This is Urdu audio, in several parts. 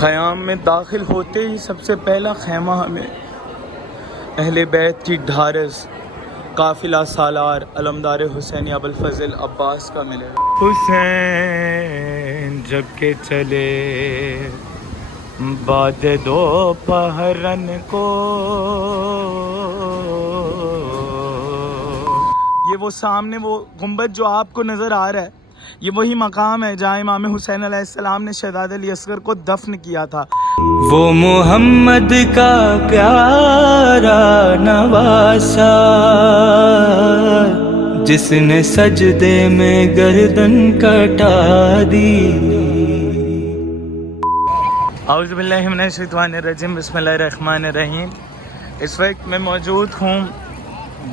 خیام میں داخل ہوتے ہی سب سے پہلا خیمہ ہمیں اہل بیت کی ڈھارس قافلہ سالار علمدار حسینی ابوالفضل عباس کا ملے گا۔ حسین جب کہ چلے بعد دو پہرن کو، یہ وہ سامنے وہ گنبد جو آپ کو نظر آ رہا ہے، یہ وہی مقام ہے جہاں امام حسین علیہ السلام نے شہزادہ علی اصغر کو دفن کیا تھا۔ وہ محمد کا پیارا نواسا جس نے سجدے میں گردن کٹا دی۔ اعوذ باللہ من الشیطان الرجیم، بسم اللہ الرحمن الرحیم۔ اس وقت میں موجود ہوں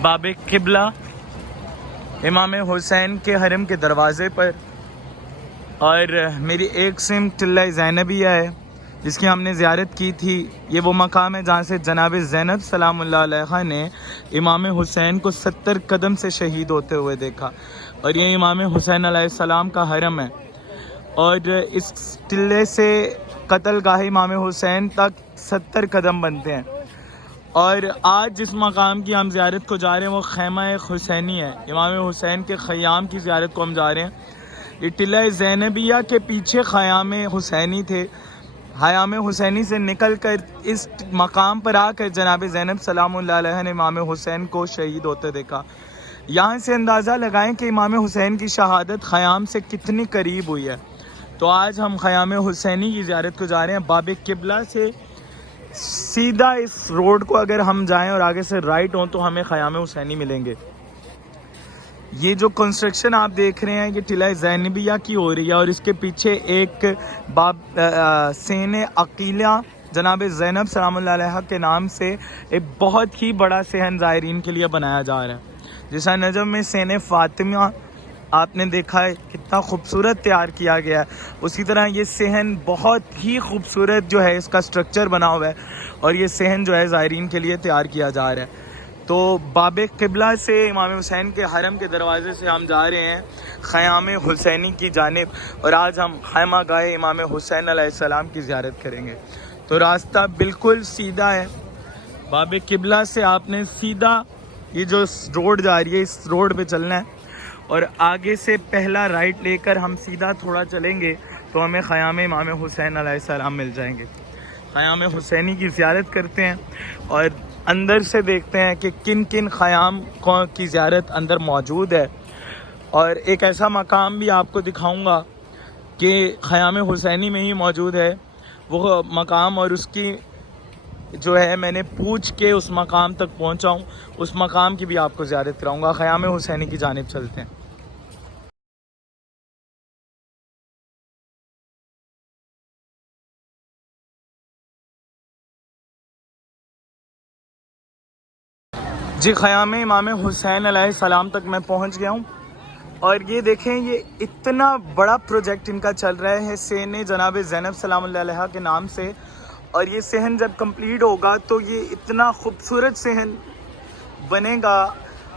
باب قبلہ امام حسین کے حرم کے دروازے پر، اور میری ایک سمت ٹلہ زینبیہ ہے جس کی ہم نے زیارت کی تھی۔ یہ وہ مقام ہے جہاں سے جناب زینب سلام اللہ علیہا نے امام حسین کو 70 قدم سے شہید ہوتے ہوئے دیکھا، اور یہ امام حسین علیہ السلام کا حرم ہے، اور اس ٹلے سے قتل گاہ امام حسین تک 70 قدم بنتے ہیں۔ اور آج جس مقام کی ہم زیارت کو جا رہے ہیں وہ خیمہ حسینی ہے، امام حسین کے خیام کی زیارت کو ہم جا رہے ہیں۔ یہ ٹلہ زینبیہ کے پیچھے خیام حسینی تھے، خیام حسینی سے نکل کر اس مقام پر آ کر جناب زینب سلام اللہ علیہ نے امام حسین کو شہید ہوتے دیکھا۔ یہاں سے اندازہ لگائیں کہ امام حسین کی شہادت خیام سے کتنی قریب ہوئی ہے۔ تو آج ہم خیام حسینی کی زیارت کو جا رہے ہیں۔ باب قبلہ سے سیدھا اس روڈ کو اگر ہم جائیں اور آگے سے رائٹ ہوں تو ہمیں خیام حسینی ملیں گے۔ یہ جو کنسٹرکشن آپ دیکھ رہے ہیں یہ ٹلہ زینبیہ کی ہو رہی ہے، اور اس کے پیچھے ایک سین عقیلہ جناب زینب سلام اللہ علیہ کے نام سے ایک بہت ہی بڑا صحن زائرین کے لیے بنایا جا رہا ہے۔ جیسا نجم میں سین فاطمہ آپ نے دیکھا ہے کتنا خوبصورت تیار کیا گیا ہے، اسی طرح یہ صحن بہت ہی خوبصورت جو ہے اس کا سٹرکچر بنا ہوا ہے، اور یہ صحن جو ہے زائرین کے لیے تیار کیا جا رہا ہے۔ تو باب قبلہ سے امام حسین کے حرم کے دروازے سے ہم جا رہے ہیں خیام حسینی کی جانب، اور آج ہم خیمہ گاہ امام حسین علیہ السلام کی زیارت کریں گے۔ تو راستہ بالکل سیدھا ہے، باب قبلہ سے آپ نے سیدھا یہ جو روڈ جا رہی ہے اس روڈ پہ چلنا ہے، اور آگے سے پہلا رائٹ لے کر ہم سیدھا تھوڑا چلیں گے تو ہمیں خیام امام حسین علیہ السلام مل جائیں گے۔ خیام حسینی کی زیارت کرتے ہیں اور اندر سے دیکھتے ہیں کہ کن کن خیام کی زیارت اندر موجود ہے، اور ایک ایسا مقام بھی آپ کو دکھاؤں گا کہ خیام حسینی میں ہی موجود ہے وہ مقام، اور اس کی جو ہے میں نے پوچھ کے اس مقام تک پہنچا ہوں، اس مقام کی بھی آپ کو زیارت کراؤں گا۔ خیام حسینی کی جانب چلتے ہیں۔ جی خیام امام حسین علیہ السلام تک میں پہنچ گیا ہوں، اور یہ دیکھیں یہ اتنا بڑا پروجیکٹ ان کا چل رہا ہے سین جناب زینب سلام اللہ علیہ کے نام سے، اور یہ صحن جب کمپلیٹ ہوگا تو یہ اتنا خوبصورت صحن بنے گا،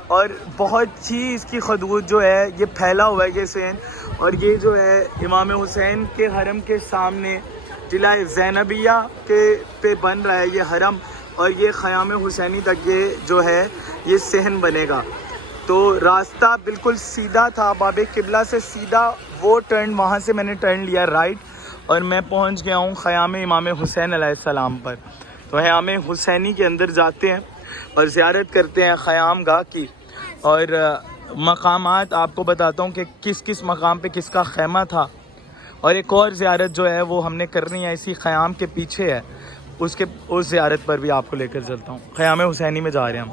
اور بہت ہی اس کی خطوط جو ہے یہ پھیلا ہوا ہے یہ صحن، اور یہ جو ہے امام حسین کے حرم کے سامنے ٹلہ زینبیہ کے پہ بن رہا ہے یہ حرم، اور یہ خیام حسینی تک یہ جو ہے یہ صحن بنے گا۔ تو راستہ بالکل سیدھا تھا، باب قبلہ سے سیدھا وہ ٹرن، وہاں سے میں نے ٹرن لیا رائٹ، اور میں پہنچ گیا ہوں خیام امام حسین علیہ السلام پر۔ تو خیام حسینی کے اندر جاتے ہیں اور زیارت کرتے ہیں خیام گاہ کی، اور مقامات آپ کو بتاتا ہوں کہ کس کس مقام پہ کس کا خیمہ تھا، اور ایک اور زیارت جو ہے وہ ہم نے کرنی ہے اسی خیام کے پیچھے ہے، اس زیارت پر بھی آپ کو لے کر چلتا ہوں۔ خیام حسینی میں جا رہے ہیں ہم،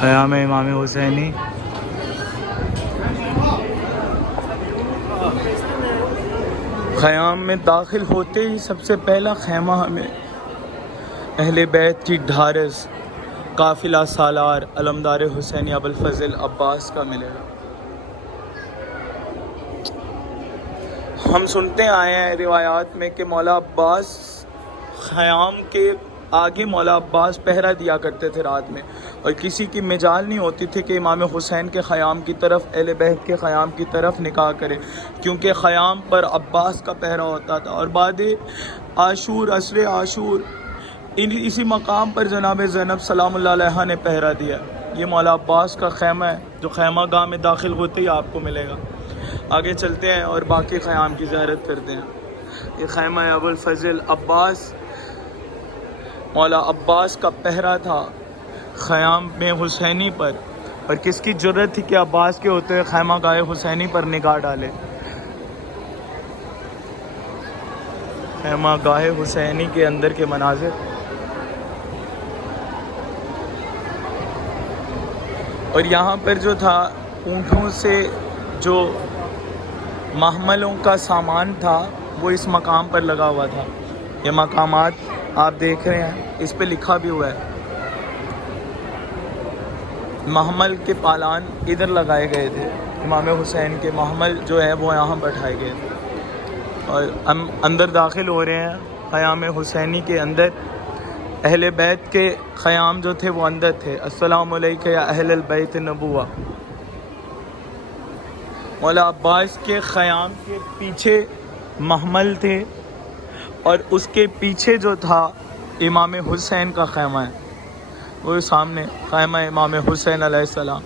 خیام امام حسینی۔ خیام میں داخل ہوتے ہی سب سے پہلا خیمہ ہمیں اہل بیت کی ڈھارس قافلہ سالار علمدار حسینی ابوالفضل عباس کا ملے گا۔ ہم سنتے آئے ہیں روایات میں کہ مولا عباس خیام کے آگے مولا عباس پہرا دیا کرتے تھے رات میں، اور کسی کی مجال نہیں ہوتی تھی کہ امام حسین کے خیام کی طرف، اہل بیت کے خیام کی طرف نکاح کرے، کیونکہ خیام پر عباس کا پہرا ہوتا تھا۔ اور بعد عاشور، عصر عاشور، اسی مقام پر جناب زینب سلام اللہ علیہ نے پہرا دیا۔ یہ مولا عباس کا خیمہ ہے جو خیمہ گاہ میں داخل ہوتے ہی آپ کو ملے گا۔ آگے چلتے ہیں اور باقی خیام کی زیارت کرتے ہیں۔ یہ خیمہ ابو الفضل عباس، مولا عباس کا پہرا تھا خیام میں حسینی پر، اور کس کی جرت تھی کہ عباس کے ہوتے ہوئے خیمہ گاہ حسینی پر نگاہ ڈالے۔ خیمہ گاہ حسینی کے اندر کے مناظر، اور یہاں پر جو تھا اونٹوں سے جو محملوں کا سامان تھا وہ اس مقام پر لگا ہوا تھا۔ یہ مقامات آپ دیکھ رہے ہیں، اس پہ لکھا بھی ہوا ہے۔ محمل کے پالان ادھر لگائے گئے تھے، امام حسین کے محمل جو ہے وہ یہاں بٹھائے گئے تھے، اور ہم اندر داخل ہو رہے ہیں خیام حسینی کے اندر۔ اہل بیت کے خیام جو تھے وہ اندر تھے۔ السلام علیکم یا اہل البیت نبوہ۔ مولا عباس کے خیام کے پیچھے محمل تھے، اور اس کے پیچھے جو تھا امام حسین کا خیمہ ہے، وہ سامنے خیمہ امام حسین علیہ السلام۔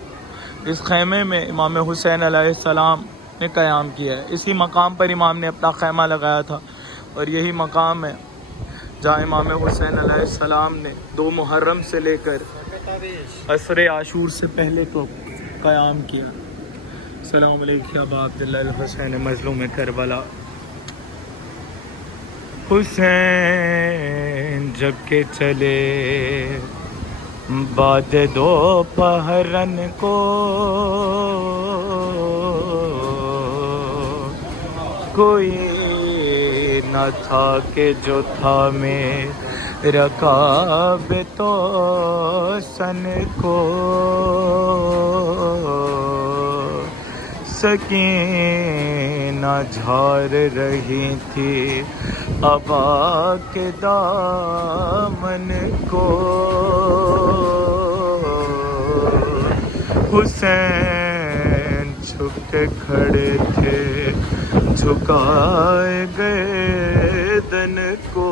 اس خیمے میں امام حسین علیہ السلام نے قیام کیا ہے۔ اسی مقام پر امام نے اپنا خیمہ لگایا تھا، اور یہی مقام ہے جہاں امام حسین علیہ السلام نے 2 محرم سے لے کر عصر عاشور سے پہلے تو قیام کیا۔ السلام علیکم ابا عبداللہ الحسین مظلوم کربلا۔ حسین جب کہ چلے بعد دوپہرن کو، کوئی نہ تھا کہ جو تھا میرا کعب تو سن کو، سکینہ جھار رہی تھی ابا کے دامن کو، حسین چھپ کے کھڑے تھے جھکائے گردن کو،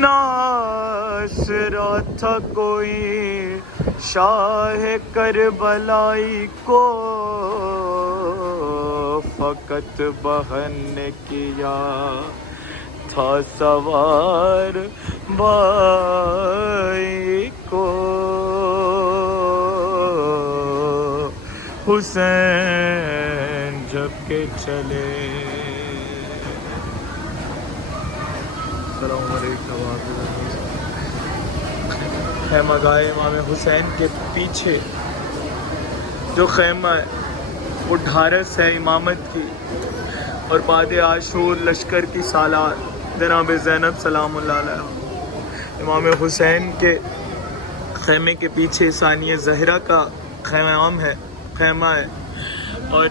ناصرہ تھا کوئی شاہ کربلائی کو، فقط بہن نے کیا تھا سوار بائی کو، حسین جب کہ چلے۔ السلام علیکم۔ خیمہ گاہ امام حسین کے پیچھے جو خیمہ ہے وہ ڈھارس ہے امامت کی، اور بعد عاشور لشکر کی سالار جناب زینب سلام اللہ علیہ۔ امام حسین کے خیمے کے پیچھے ثانیہ زہرا کا خیمہ ہے، اور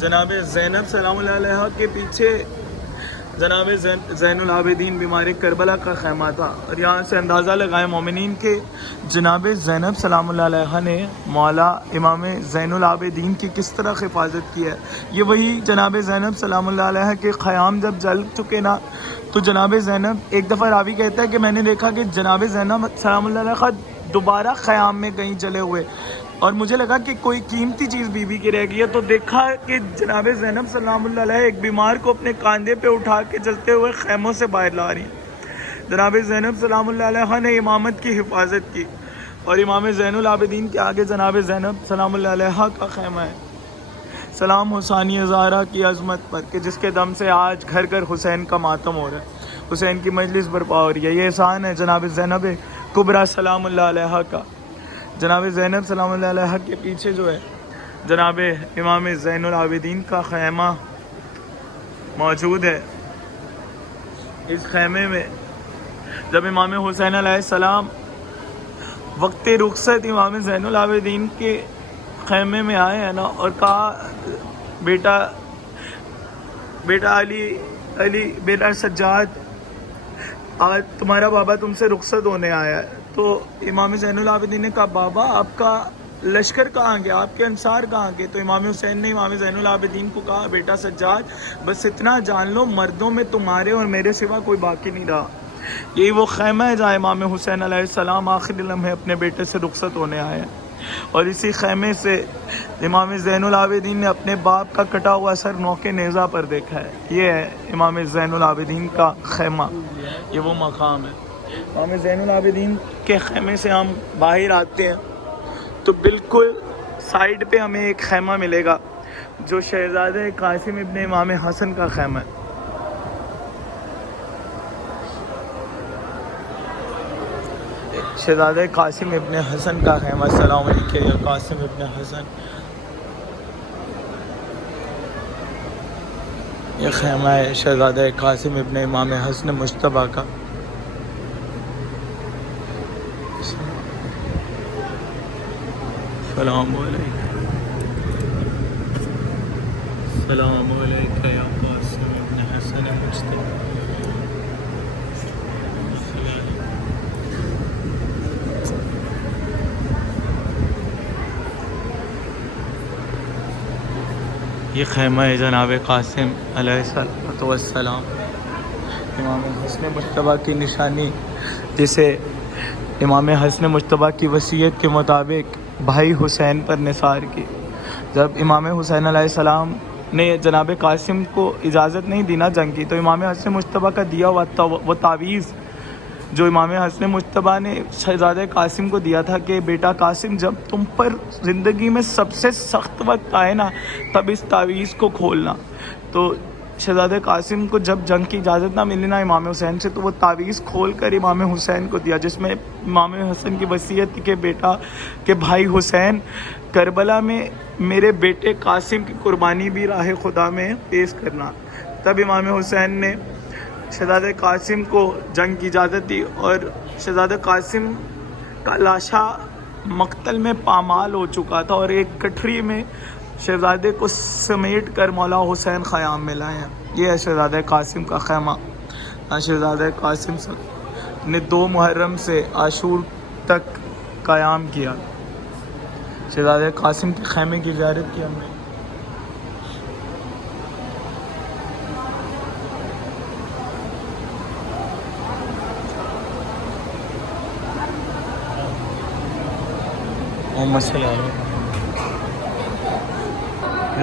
جناب زینب سلام اللہ علیہ کے پیچھے جناب زین العابدین بیمار کربلا کا خیمہ تھا۔ اور یہاں سے اندازہ لگائیں مومنین کے جناب زینب سلام اللہ علیہ نے مولا امام زین العابدین کی کس طرح حفاظت کی ہے۔ یہ وہی جناب زینب سلام اللہ علیہ کے خیام جب جل چکے نا، تو جناب زینب ایک دفعہ راوی کہتا ہے کہ میں نے دیکھا کہ جناب زینب سلام اللہ علیہ دوبارہ خیام میں کہیں چلے ہوئے، اور مجھے لگا کہ کوئی قیمتی چیز بی بی کی رہ گئی ہے، تو دیکھا کہ جناب زینب سلام اللہ علیہ ایک بیمار کو اپنے کاندھے پہ اٹھا کے چلتے ہوئے خیموں سے باہر لا رہی ہیں۔ جناب زینب سلام اللہ علیہ نے امامت کی حفاظت کی، اور امام زین العابدین کے آگے جناب زینب سلام اللہ علیہ کا خیمہ ہے۔ سلام حسینی زہرا کی عظمت پر کہ جس کے دم سے آج گھر گھر حسین کا ماتم ہو رہا ہے، حسین کی مجلس برپا ہو رہی ہے۔ یہ احسان ہے جناب زینب کبریٰ سلام اللہ علیہ کا۔ جناب زینب سلام اللہ علیہ کے پیچھے جو ہے جناب امام زین العابدین کا خیمہ موجود ہے۔ اس خیمے میں جب امام حسین علیہ السلام وقت رخصت امام زین العابدین کے خیمے میں آئے ہیں نا، اور کہا بیٹا علی بیٹا سجاد آج تمہارا بابا تم سے رخصت ہونے آیا ہے. تو امام زین العابدین نے کہا بابا آپ کا لشکر کہاں گیا, آپ کے انصار کہاں گئے؟ تو امام حسین نے امام زین العابدین کو کہا بیٹا سجاد بس اتنا جان لو مردوں میں تمہارے اور میرے سوا کوئی باقی نہیں رہا. یہی وہ خیمہ ہے جہاں امام حسین علیہ السلام آخری لمحے اپنے بیٹے سے رخصت ہونے آئے ہیں, اور اسی خیمے سے امام زین العابدین نے اپنے باپ کا کٹا ہوا سر نوک نیزہ پر دیکھا ہے. یہ ہے امام زین العابدین کا خیمہ, یہ وہ مقام ہے. امام زین العابدین کے خیمے سے ہم باہر آتے ہیں تو بالکل سائیڈ پہ ہمیں ایک خیمہ ملے گا جو شہزادہ قاسم ابن امام حسن کا خیمہ ہے. شہزادہ قاسم ابن حسن کا خیمہ. السلام علیکم یا قاسم ابن حسن. یہ خیمہ ہے شہزادہ قاسم ابن امام حسن مجتبیٰ کا. السلام علیکم. السلام علیکم یا قاسم ابن حسن مجتبیٰ. یہ خیمہ ہے جناب قاسم علیہ السلام امام حسن مجتبیٰ کی نشانی, جسے امام حسن مجتبیٰ کی وصیت کے مطابق بھائی حسین پر نثار کی. جب امام حسین علیہ السلام نے جناب قاسم کو اجازت نہیں دی نا جنگ کی, تو امام حسن مجتبیٰ کا دیا ہوا وہ تعویذ جو امام حسن مجتبیٰ نے شہزادہ قاسم کو دیا تھا کہ بیٹا قاسم جب تم پر زندگی میں سب سے سخت وقت آئے نا تب اس تعویذ کو کھولنا. تو شہزادہ قاسم کو جب جنگ کی اجازت نہ ملی نا امام حسین سے, تو وہ تعویذ کھول کر امام حسین کو دیا, جس میں امام حسن کی وصیت تھی کہ بیٹا کہ بھائی حسین کربلا میں میرے بیٹے قاسم کی قربانی بھی راہ خدا میں پیش کرنا. تب امام حسین نے شہزادہ قاسم کو جنگ کی اجازت دی, اور شہزادہ قاسم کا لاشا مقتل میں پامال ہو چکا تھا, اور ایک گٹھری میں شہزادے کو سمیٹ کر مولا حسین خیام میں لائے ہیں. یہ ہے شہزادہ قاسم کا خیمہ. شہزادہ قاسم نے 2 محرم سے عاشور تک قیام کیا. شہزادہ قاسم کے خیمے کی زیارت کی ہم نے.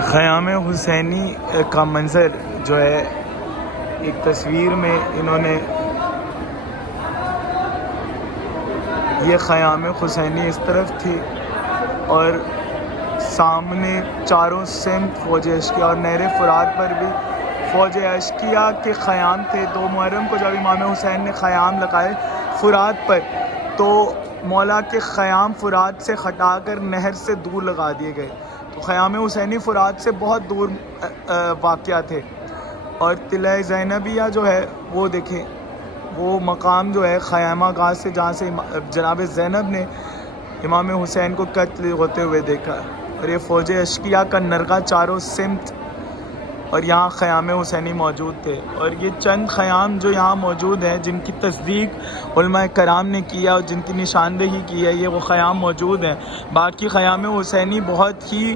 خیام حسینی کا منظر جو ہے ایک تصویر میں انہوں نے یہ خیام حسینی اس طرف تھی, اور سامنے چاروں سمت فوج اشکیا, اور نہر فرات پر بھی فوج اشکیا کے خیام تھے. 2 محرم کو جب امام حسین نے خیام لگائے فرات پر, تو مولا کے خیام فرات سے ہٹا کر نہر سے دور لگا دیے گئے. تو خیام حسینی فرات سے بہت دور واقع تھے. اور طلعہ زینبیہ جو ہے وہ دیکھیں, وہ مقام جو ہے خیمہ گاہ سے جہاں سے جناب زینب نے امام حسین کو قتل ہوتے ہوئے دیکھا. اور یہ فوج اشکیا کا نرغہ چاروں سمت, اور یہاں خیام حسینی موجود تھے. اور یہ چند خیام جو یہاں موجود ہیں جن کی تصدیق علماء کرام نے کیا اور جن کی نشاندہی کی ہے, یہ وہ خیام موجود ہیں. باقی خیام حسینی بہت ہی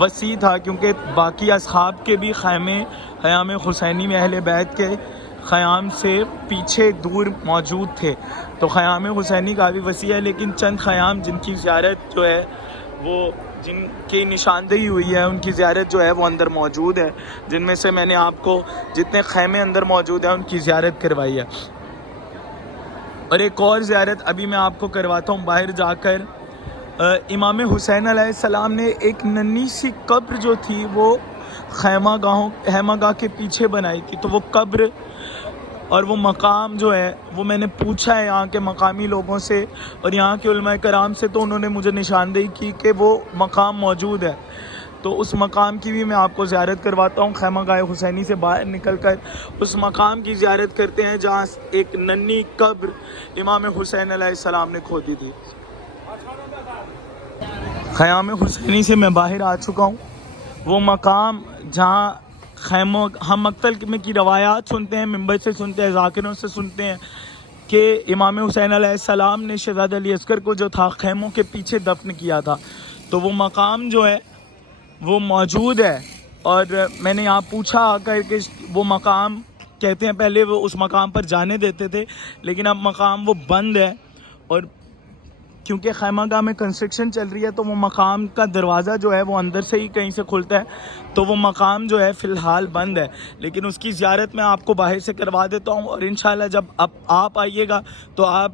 وسیع تھا, کیونکہ باقی اصحاب کے بھی خیام حسینی میں اہل بیت کے خیام سے پیچھے دور موجود تھے. تو خیام حسینی کا بھی وسیع ہے, لیکن چند خیام جن کی زیارت جو ہے وہ جن کی نشاندہی ہوئی ہے ان کی زیارت جو ہے وہ اندر موجود ہے, جن میں سے میں نے آپ کو جتنے خیمے اندر موجود ہیں ان کی زیارت کروائی ہے. اور ایک اور زیارت ابھی میں آپ کو کرواتا ہوں باہر جا کر. امام حسین علیہ السلام نے ایک ننھی سی قبر جو تھی وہ خیمہ گاہ کے پیچھے بنائی تھی. تو وہ قبر اور وہ مقام جو ہے وہ میں نے پوچھا ہے یہاں کے مقامی لوگوں سے اور یہاں کے علماء کرام سے, تو انہوں نے مجھے نشاندہی کی کہ وہ مقام موجود ہے. تو اس مقام کی بھی میں آپ کو زیارت کرواتا ہوں. خیمہ گاہ حسینی سے باہر نکل کر اس مقام کی زیارت کرتے ہیں جہاں ایک ننھی قبر امام حسین علیہ السلام نے کھودی تھی. خیام حسینی سے میں باہر آ چکا ہوں. وہ مقام جہاں ہم مقتل میں کی روایات سنتے ہیں, ممبر سے سنتے ہیں, ذاکروں سے سنتے ہیں کہ امام حسین علیہ السلام نے شہزادہ علی اصغر کو جو تھا خیموں کے پیچھے دفن کیا تھا، تو وہ مقام جو ہے وہ موجود ہے. اور میں نے یہاں پوچھا آ کر کہ وہ مقام کہتے ہیں پہلے وہ اس مقام پر جانے دیتے تھے، لیکن اب مقام وہ بند ہے، اور کیونکہ خیمہ گاہ میں کنسٹرکشن چل رہی ہے تو وہ مقام کا دروازہ جو ہے وہ اندر سے ہی کہیں سے کھلتا ہے، تو وہ مقام جو ہے فی الحال بند ہے. لیکن اس کی زیارت میں آپ کو باہر سے کروا دیتا ہوں، اور انشاءاللہ جب آپ آئیے گا تو آپ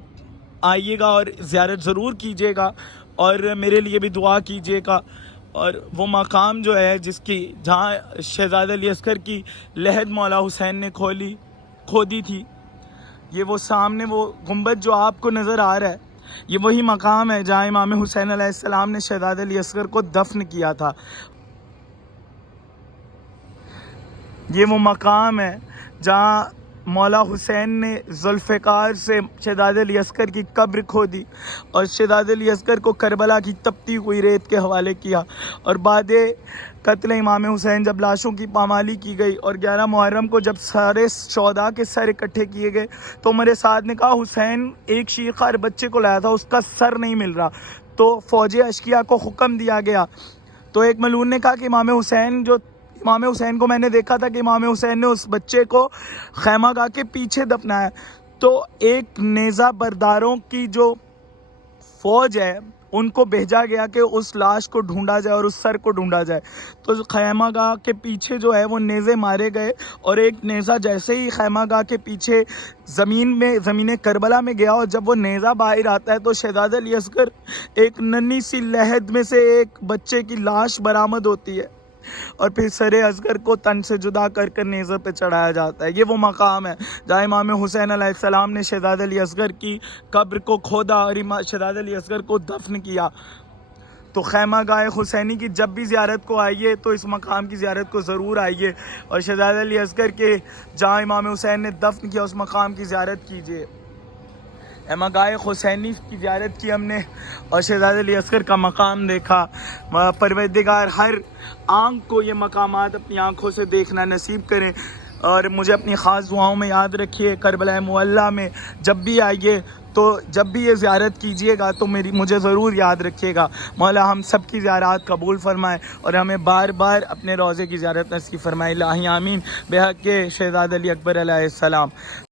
آئیے گا اور زیارت ضرور کیجیے گا، اور میرے لیے بھی دعا کیجیے گا. اور وہ مقام جو ہے جہاں شہزادہ علی اصغر کی لحد مولا حسین نے کھودی تھی، یہ وہ سامنے وہ گنبد جو آپ کو نظر آ رہا ہے، یہ وہی مقام ہے جہاں امام حسین علیہ السلام نے شہزادہ علی اصغر کو دفن کیا تھا. یہ وہ مقام ہے جہاں مولا حسین نے ذوالفقار سے شہزادہ علی اصغر کی قبر کھودی اور شہزادہ علی اصغر کو کربلا کی تپتی ہوئی ریت کے حوالے کیا. اور بعد قتل امام حسین جب لاشوں کی پامالی کی گئی اور 11 محرم کو جب سارے شہداء کے سر اکٹھے کیے گئے تو عمر سعد نے کہا حسین ایک شیخار بچے کو لایا تھا، اس کا سر نہیں مل رہا، تو فوج اشقیاء کو حکم دیا گیا. تو ایک ملعون نے کہا کہ امام حسین کو میں نے دیکھا تھا کہ امام حسین نے اس بچے کو خیمہ گاہ کے پیچھے دفنایا. تو ایک نیزہ برداروں کی جو فوج ہے ان کو بھیجا گیا کہ اس لاش کو ڈھونڈا جائے اور اس سر کو ڈھونڈا جائے. تو خیمہ گاہ کے پیچھے جو ہے وہ نیزے مارے گئے، اور ایک نیزہ جیسے ہی خیمہ گاہ کے پیچھے زمین کربلا میں گیا، اور جب وہ نیزہ باہر آتا ہے تو شہزادہ علی اصغر ایک ننھی سی لحد میں سے ایک بچے کی لاش برآمد ہوتی ہے، اور پھر سر اصغر کو تن سے جدا کر کر نیزے پہ چڑھایا جاتا ہے. یہ وہ مقام ہے جہاں امام حسین علیہ السلام نے شہزادہ علی اصغر کی قبر کو کھودا اور شہزادہ علی اصغر کو دفن کیا. تو خیمہ گاہ حسینی کی جب بھی زیارت کو آئیے تو اس مقام کی زیارت کو ضرور آئیے، اور شہزادہ علی اصغر کے جہاں امام حسین نے دفن کیا اس مقام کی زیارت کیجیے. خیمہ گاہ حسینی کی زیارت کی ہم نے، اور شہزادہ علی اصغر کا مقام دیکھا. پروردگار ہر آنکھ کو یہ مقامات اپنی آنکھوں سے دیکھنا نصیب کریں، اور مجھے اپنی خاص دعاؤں میں یاد رکھیے. کربلا معلیٰ میں جب بھی آئیے تو جب بھی یہ زیارت کیجیے گا تو مجھے ضرور یاد رکھیے گا. مولا ہم سب کی زیارات قبول فرمائے اور ہمیں بار بار اپنے روضے کی زیارت نصیب فرمائے. الہی آمین بحق شہزادہ علی اکبر علیہ السلام.